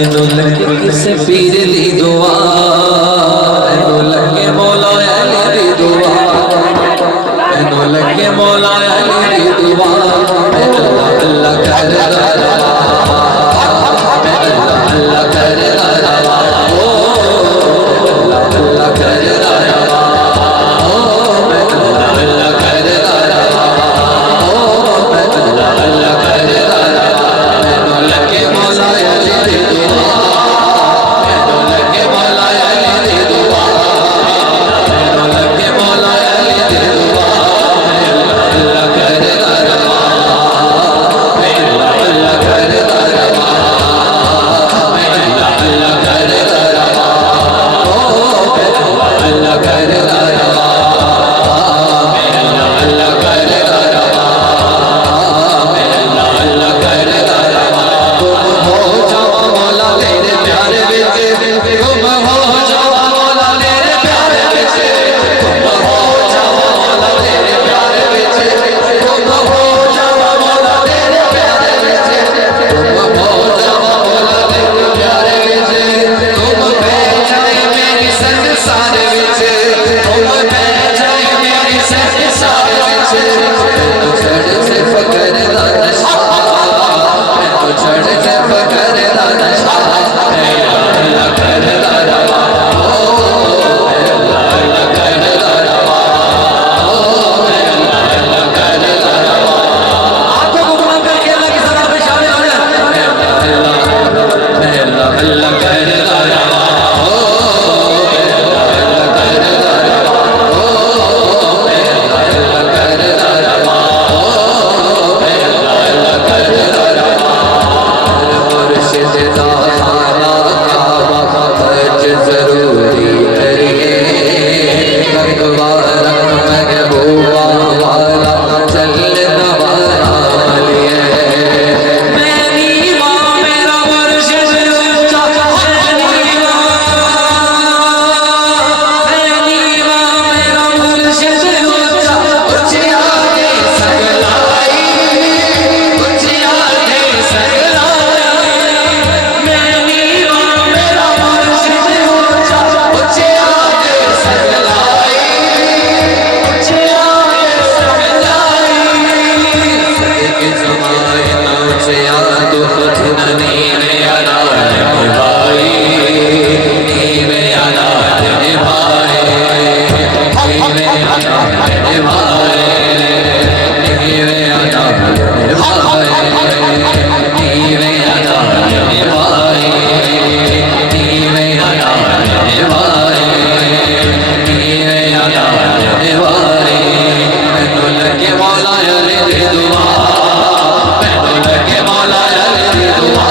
मैनू लगे किसे पीर दी दुआ, मैनू लगे मौला अली दी दुआ, मैनू लगे मौला अली दी दुआ। मैं अल्लाह अल्लाह करदा रहा, मैं अल्लाह अल्लाह करदा रहा, ओ अल्लाह अल्लाह करदा रहा, ओ मैं अल्लाह अल्लाह करदा रहा, ओ मैं अल्लाह अल्लाह करदा रहा। मैनू लगे मौला अली दी दुआ, मैनू लगे मौला अली दी दुआ, मैनू लगे मौला अली दी दुआ। मैं अल्लाह अल्लाह करदा रहा, मैं अल्लाह अल्लाह करदा रहा, मैं अल्लाह अल्लाह करदा रहा, ओ मैं अल्लाह अल्लाह करदा रहा, मैं अल्लाह अल्लाह करदा रहा, मैं अल्लाह अल्लाह करदा रहा। गुम हो जावा मौला तेरे प्यार विच, गुम हो जावा मौला तेरे प्यार विच, गुम हो जावा मौला तेरे प्यार विच, गुम हो जावा मौला तेरे प्यार विच, गुम हो जावा मौला तेरे प्यार विच। गुम पै जाए मेरी संसार विच, गुम पै जाए मेरी संसार विच। मैनू चढ़ से फकर दा नशा, मैनू चढ़ से फकर दा नशा। मैं अल्लाह करदा रहा, ओ मैं अल्लाह अल्लाह करदा रहा, ओ मैं अल्लाह अल्लाह करदा रहा। आंखों को बंद करके अल्लाह की सलाह में शामिल हो जाए। मैं अल्लाह अल्लाह करदा रहा, ओ मैं अल्लाह अल्लाह करदा रहा, ओ मैं अल्लाह अल्लाह करदा रहा, ओ मैं अल्लाह अल्लाह करदा रहा। मुर्शिद दा खाना काबा हज जरूरी करिए, रखवाला महबूबा वाला चलना वाला लिए। मैं नीवा मेरा मुर्शिद ऊंचा, मैं नीवा मेरा मुर्शिद ऊंचा, ऊंचिया दे सगलाई, ऊंचिया दे सगलाई। मैं नीवा मेरा मुर्शिद ऊंचा, ऊंचिया दे सगलाई, ऊंचिया दे सगलाई। सदके जमाए ना ऊंचिया तो खुद न नीवे अनाथ निभाई, नीवे अनाथ निभाए, नीवे अनाथ निभाए, नीवे अनाथ निभाए, नीवे अनाथ निभाए, नीवे अनाथ निभाए, नीवे अनाथ निभाए। मैनू लगे मौला अली दी दुआ, मैनू लगे मौला अली दी दुआ।